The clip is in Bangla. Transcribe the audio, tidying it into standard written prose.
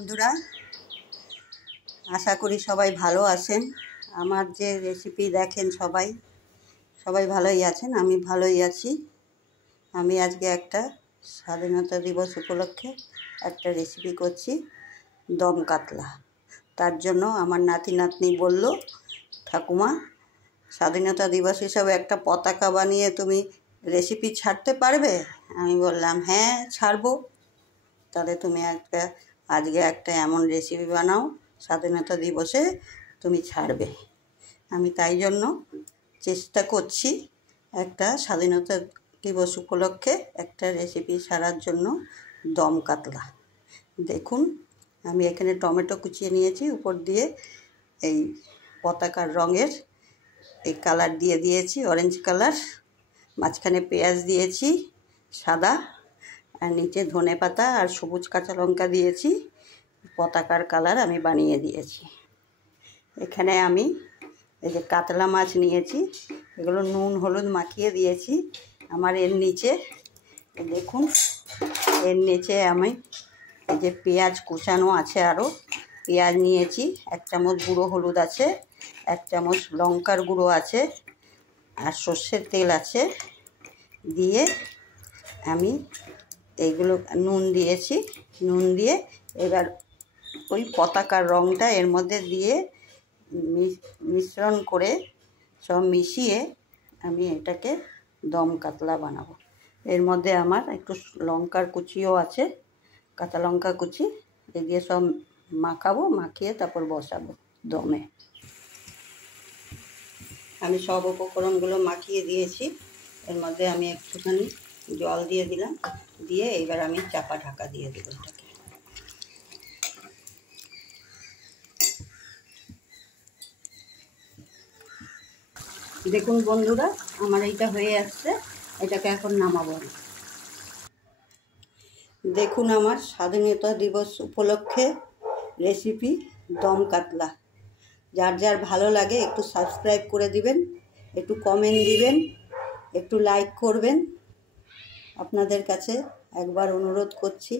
বন্ধুরা, আশা করি সবাই ভালো আছেন। আমার যে রেসিপি দেখেন সবাই ভালোই আছেন, আমি ভালোই আছি। আমি আজকে একটা স্বাধীনতা দিবস উপলক্ষে একটা রেসিপি করছি, দম কাতলা। তার জন্য আমার নাতি নাতনি বলল, ঠাকুমা, স্বাধীনতা দিবস হিসাবে একটা পতাকা বানিয়ে তুমি রেসিপি ছাড়তে পারবে? আমি বললাম, হ্যাঁ ছাড়বো। তাহলে তুমি আজকে একটা এমন রেসিপি বানাও, স্বাধীনতা দিবসে তুমি ছাড়বে। আমি তাই জন্য চেষ্টা করছি একটা স্বাধীনতা দিবস উপলক্ষে একটা রেসিপি ছাড়ার জন্য, দম কাতলা। দেখুন, আমি এখানে টমেটো কুচিয়ে নিয়েছি, উপর দিয়ে এই পতাকার রঙের এই কালার দিয়ে দিয়েছি, অরেঞ্জ কালার। মাঝখানে পেঁয়াজ দিয়েছি সাদা, আর নিচে ধনেপাতা আর সবুজ কাঁচা লঙ্কা দিয়েছি। পতাকার কালার আমি বানিয়ে দিয়েছি। এখানে আমি এই যে কাতলা মাছ নিয়েছি, এগুলো নুন হলুদ মাখিয়ে দিয়েছি। আমার এর নিচে দেখুন, এর নিচে আমি এই যে পেঁয়াজ কুচানো আছে, আরও পেঁয়াজ নিয়েছি, 1 চামচ গুঁড়ো হলুদ আছে, 1 চামচ লঙ্কার গুঁড়ো আছে, আর সর্ষের তেল আছে। দিয়ে আমি এইগুলো নুন দিয়েছি, নুন দিয়ে এবার ওই পতাকার রঙটা এর মধ্যে দিয়ে মিশ্রণ করে সব মিশিয়ে আমি এটাকে দম কাতলা বানাবো। এর মধ্যে আমার একটু লঙ্কার কুচিও আছে, কাঁচা লঙ্কা কুচি, এ দিয়ে সব মাখাবো, মাখিয়ে তারপর বসাবো দমে। আমি সব উপকরণগুলো মাখিয়ে দিয়েছি। এর মধ্যে আমি একটুখানি জল দিয়ে দিলাম, দিয়ে এবার আমি চাপা ঢাকা দিয়ে দেবো এটাকে। দেখুন বন্ধুরা, আমার এইটা হয়ে আসছে, এটাকে এখন নামাবো। দেখুন আমার স্বাধীনতা দিবস উপলক্ষে রেসিপি দম কাতলা। যার যার ভালো লাগে একটু সাবস্ক্রাইব করে দিবেন, একটু কমেন্ট দিবেন, একটু লাইক করবেন। আপনাদের কাছে একবার অনুরোধ করছি।